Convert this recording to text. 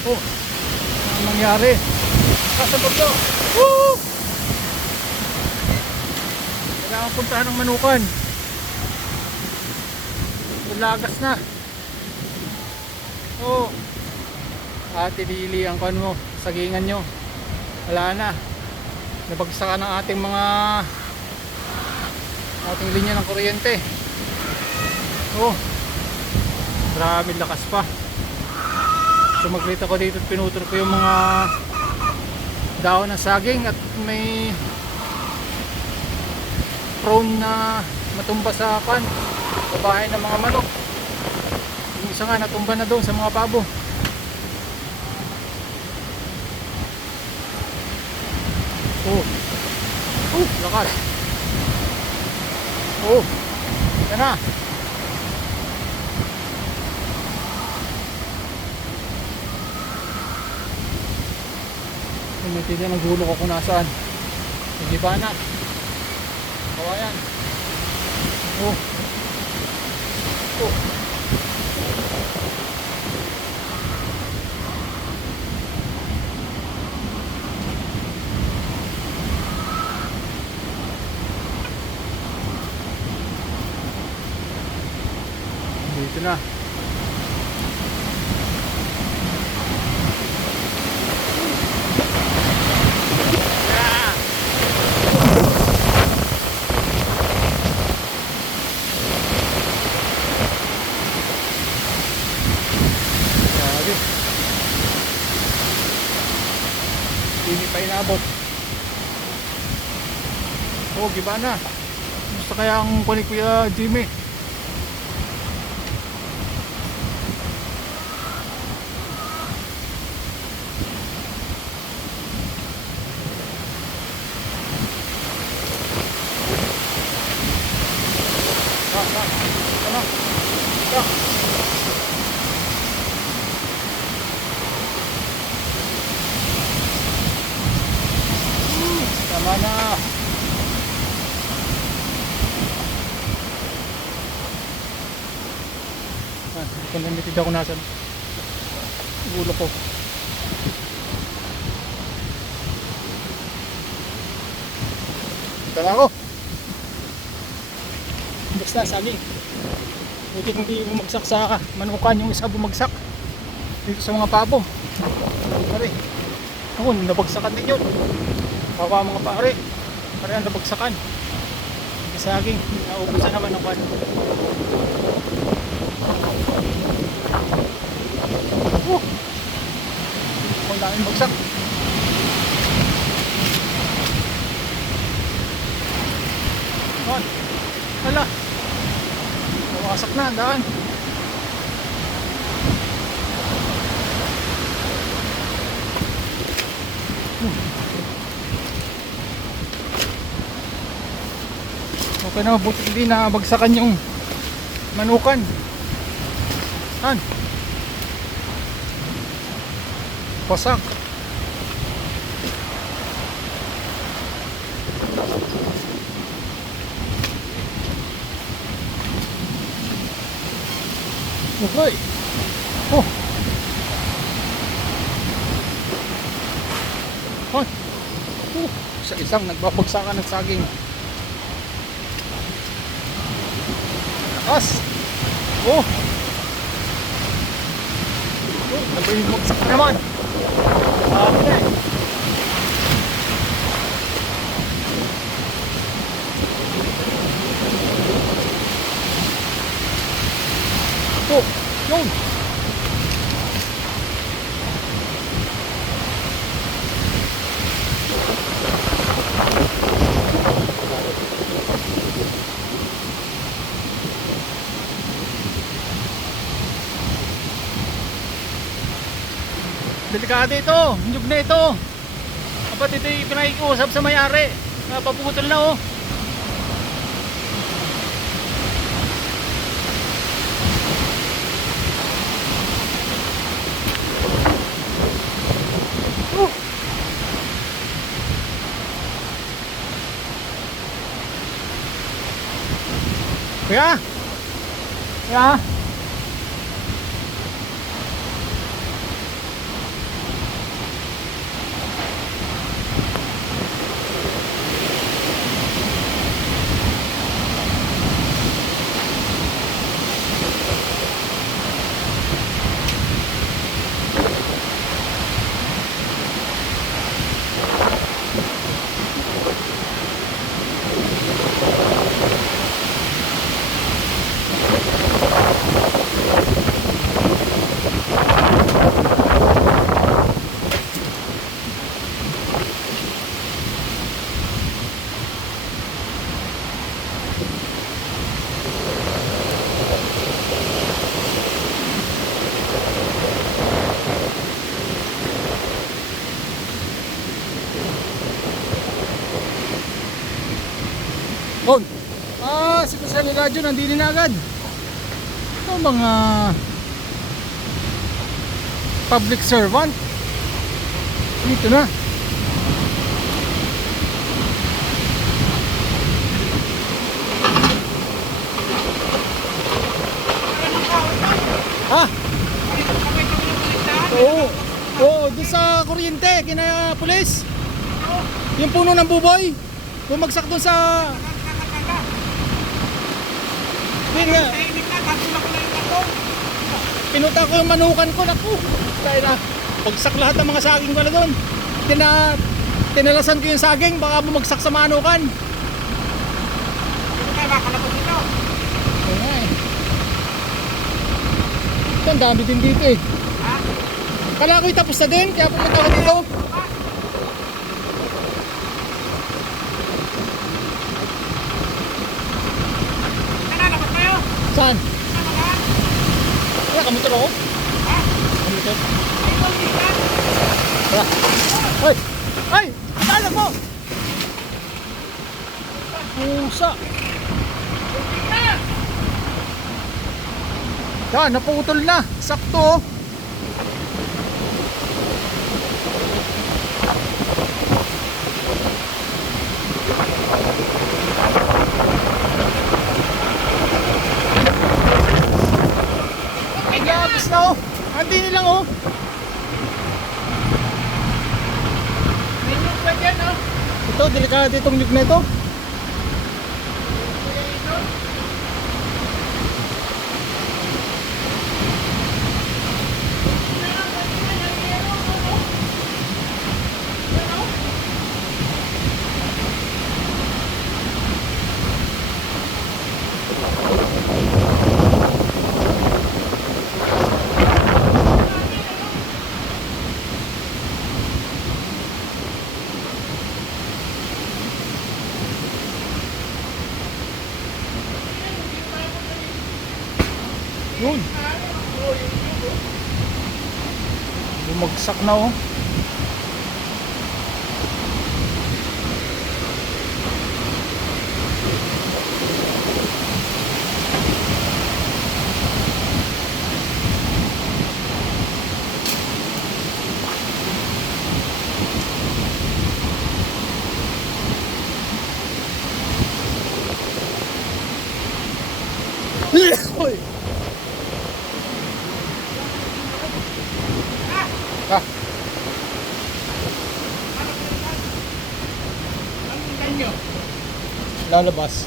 Oh, ano nangyari? Kasabog to. Woo! Kailangan puntahan ng manukan. Lagas na. Oh. Ate Lili, ang kan mo, sagingan nyo. Wala na. Nabagsakan ng ating linya ng kuryente. Oh. Grabe lakas pa. Sumaglit ako dito at pinutol ko yung mga dahon ng saging at may prone na matumba sa kan sa bahay ng mga manok. Yung isa nga natumba na doon sa mga pabo. Oh. Oh, lakas. Oh. Yan na. Hindi na nagulo ko kung nasaan. Hindi ba na? Kawayan. Oh. Oh. Dito na. Hindi pa inabot. Oh, giba na. Gusto kaya ang kunin Kuya Jimmy. Tama na. Kung limited ako nasan ulo ko. Ito na ako. Basta saging. Buti kung di bumagsak sa manukan yung isa bumagsak dito sa mga pabo. Pare. Ako, nabagsakan din yun. Kawa mga pare. Pare ang nabagsakan. Saging. Naubusan naman ang kwan. Ang daming bagsak. Kon. Hala. Nawasak na ang daan. Okay na, buti hindi na bagsakan yung manukan. Han. Pasak. Okay. Oh. Han. Isa-isang nagbabagsakan ng saging. Lakas. Oh. Nabagsak na naman. Okay. Oh, yun. Delikado ito, nyug na ito. Dapat ito yung pinakikiusap sa may-ari. Napaputol na oh. Kuya? Kuya? ni radyo, nandili na agad. Ito mga public servant. Dito na. Ha? Oo. Oo, doon sa kuryente, kina pulis. Yung puno ng buboy. Bumagsak doon sa... Hindi nga. Pinuta ko yung manukan ko. Naku. Dahil na. Bagsak lahat ng mga saging pala doon. Tinalasan ko yung saging. Baka bumagsak sa manukan. Ito tayo makalabas dito. Oo nga eh. Ito, ang dami din dito eh. Ha? Kala ko'y tapos na din, kaya pumunta ko dito. Labas kayo. Saan? Ano ba? Wala, kamotor ako. Ha? Kamotor. Ay, pagkikan. Wala. Ay! Ay! Talag mo! Pusa! Yan, naputol na. Sakto. Ay, gabis na oh. Andi nilang oh. May nyug ba dyan, oh? Ito, delikado itong nyug na ito. Yun. Bumagsak na oh. Hoy. Ah, Anong ganyo? lalabas.